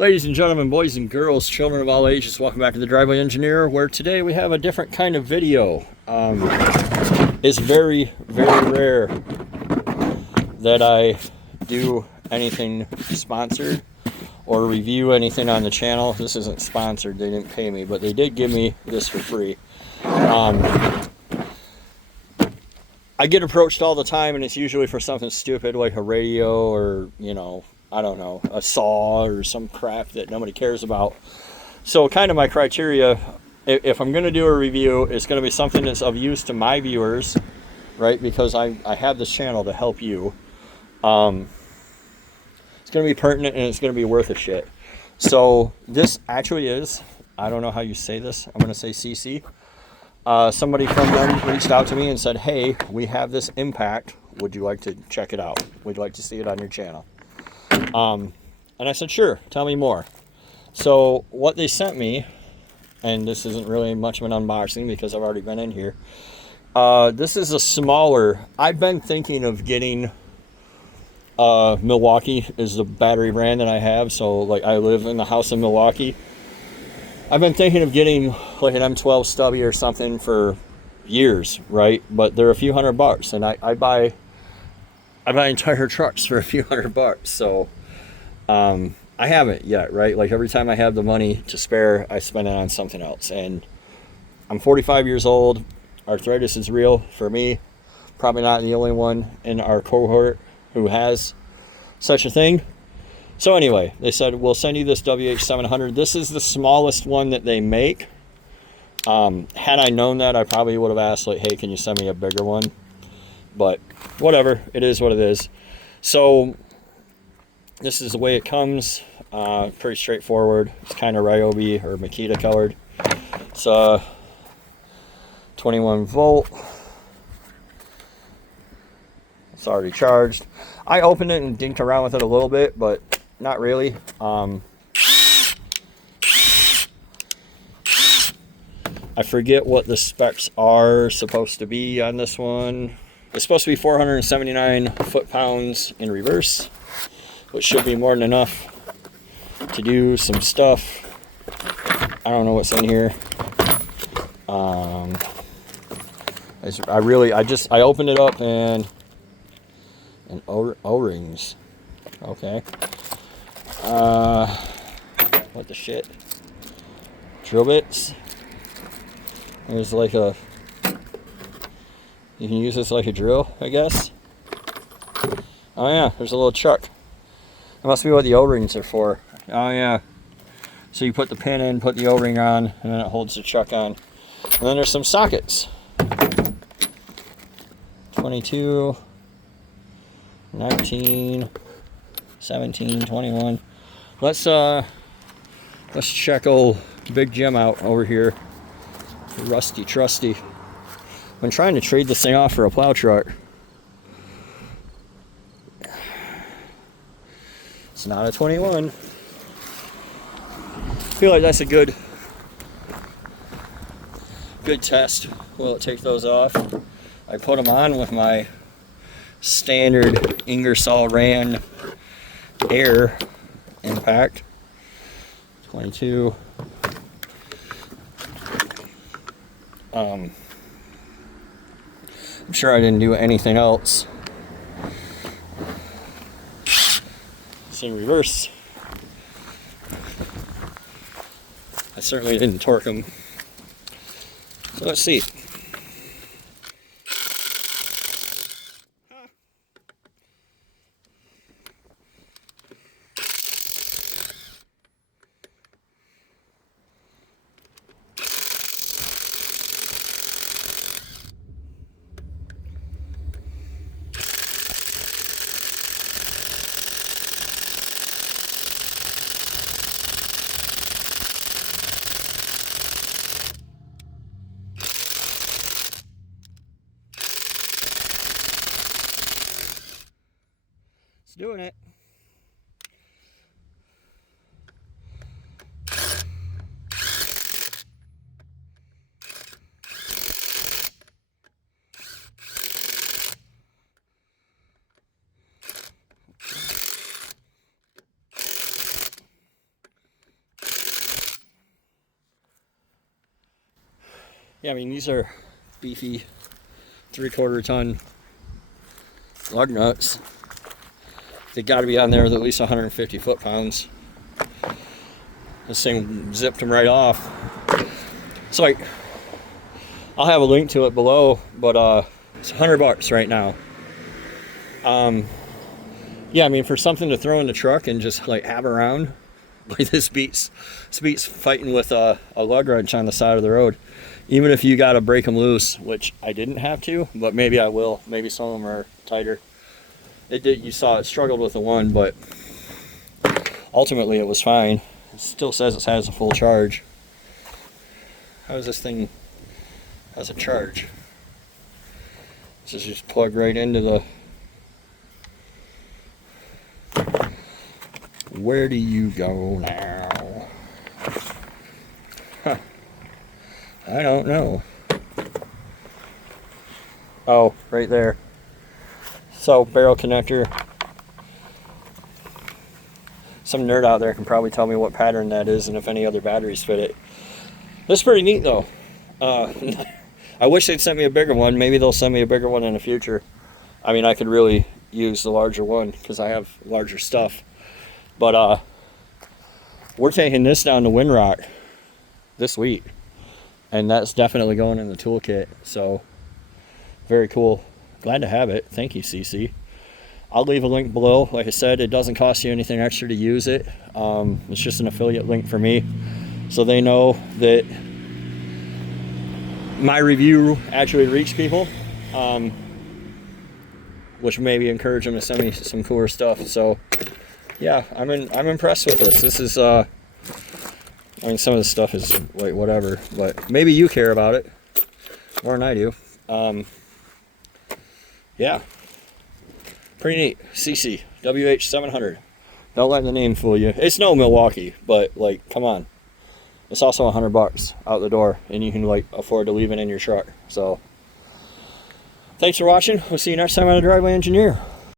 Ladies and gentlemen, boys and girls, children of all ages, welcome back to the Driveway Engineer, where today we have a different kind of video. It's very, very rare that I do anything sponsored or review anything on the channel. This isn't sponsored, they didn't pay me, but they did give me this for free. I get approached all the time, and it's usually for something stupid like a radio or, I don't know, a saw or some crap that nobody cares about. So kind of my criteria, if I'm going to do a review, it's going to be something that's of use to my viewers, right? Because I have this channel to help you. It's going to be pertinent and it's going to be worth a shit. So this actually is, I don't know how you say this, I'm going to say CC. Somebody from them reached out to me and said, hey, we have this impact. Would you like to check it out? Would you like to see it on your channel? And I said, sure, tell me more. So what they sent me, and this isn't really much of an unboxing because I've already been in here. This is a smaller, I've been thinking of getting, Milwaukee is the battery brand that I have. So like I live in the house in Milwaukee. I've been thinking of getting like an M12 stubby or something for years, right? But they're a few $100, and I buy entire trucks for a few $100. So I haven't yet, right? Like every time I have the money to spare, I spend it on something else. And I'm 45 years old. Arthritis is real for me. Probably not the only one in our cohort who has such a thing. So anyway, they said, we'll send you this WH700. This is the smallest one that they make. Had I known that, I probably would have asked, like, hey, can you send me a bigger one? But whatever, it is what it is. So this is the way it comes. Pretty straightforward. It's kind of Ryobi or Makita colored. It's 21 volt. It's already charged. I opened it and dinked around with it a little bit, but not really. I forget what the specs are supposed to be on this one. It's supposed to be 479 foot-pounds in reverse, which should be more than enough to do some stuff. I don't know what's in here. I opened it up and O-rings. Okay. What the shit? Drill bits. There's like you can use this like a drill, I guess. Oh yeah, there's a little chuck. That must be what the O-rings are for. Oh yeah. So you put the pin in, put the O-ring on, and then it holds the chuck on. And then there's some sockets. 22, 19, 17, 21. Let's check old Big Jim out over here. Rusty Trusty. I've been trying to trade this thing off for a plow truck. It's not a 21. I feel like that's a good test. Will it take those off? I put them on with my standard Ingersoll Rand Air impact. 22. I'm sure I didn't do anything else. It's in reverse. I certainly didn't torque them. So let's see. Yeah, I mean, these are beefy 3/4 ton lug nuts. They got to be on there with at least 150 foot-pounds. This thing zipped them right off. So I'll have a link to it below, but it's $100 right now. Yeah, I mean, for something to throw in the truck and just like have around, like this beats fighting with a lug wrench on the side of the road. Even if you got to break them loose, which I didn't have to, but maybe I will. Maybe some of them are tighter. It did. You saw it struggled with the one, but ultimately it was fine. It still says it has a full charge. How does this thing has a charge? This is just plugged right into the. Where do you go now? Huh. I don't know. Oh, right there. So, barrel connector. Some nerd out there can probably tell me what pattern that is and if any other batteries fit it. This is pretty neat though. I wish they'd sent me a bigger one. Maybe they'll send me a bigger one in the future. I mean, I could really use the larger one because I have larger stuff. But we're taking this down to Windrock this week. And that's definitely going in the toolkit. So, very cool. Glad to have it. Thank you, CC. I'll leave a link below. Like I said, it doesn't cost you anything extra to use it. It's just an affiliate link for me. So they know that my review actually reached people. Which maybe encourage them to send me some cooler stuff. So, yeah, I'm impressed with this. This is, I mean, some of the stuff is like whatever, but maybe you care about it more than I do. Yeah, pretty neat. CC WH700. Don't let the name fool you. It's no Milwaukee, but like, come on. It's also $100 out the door, and you can like afford to leave it in your truck. So, thanks for watching. We'll see you next time on The Driveway Engineer.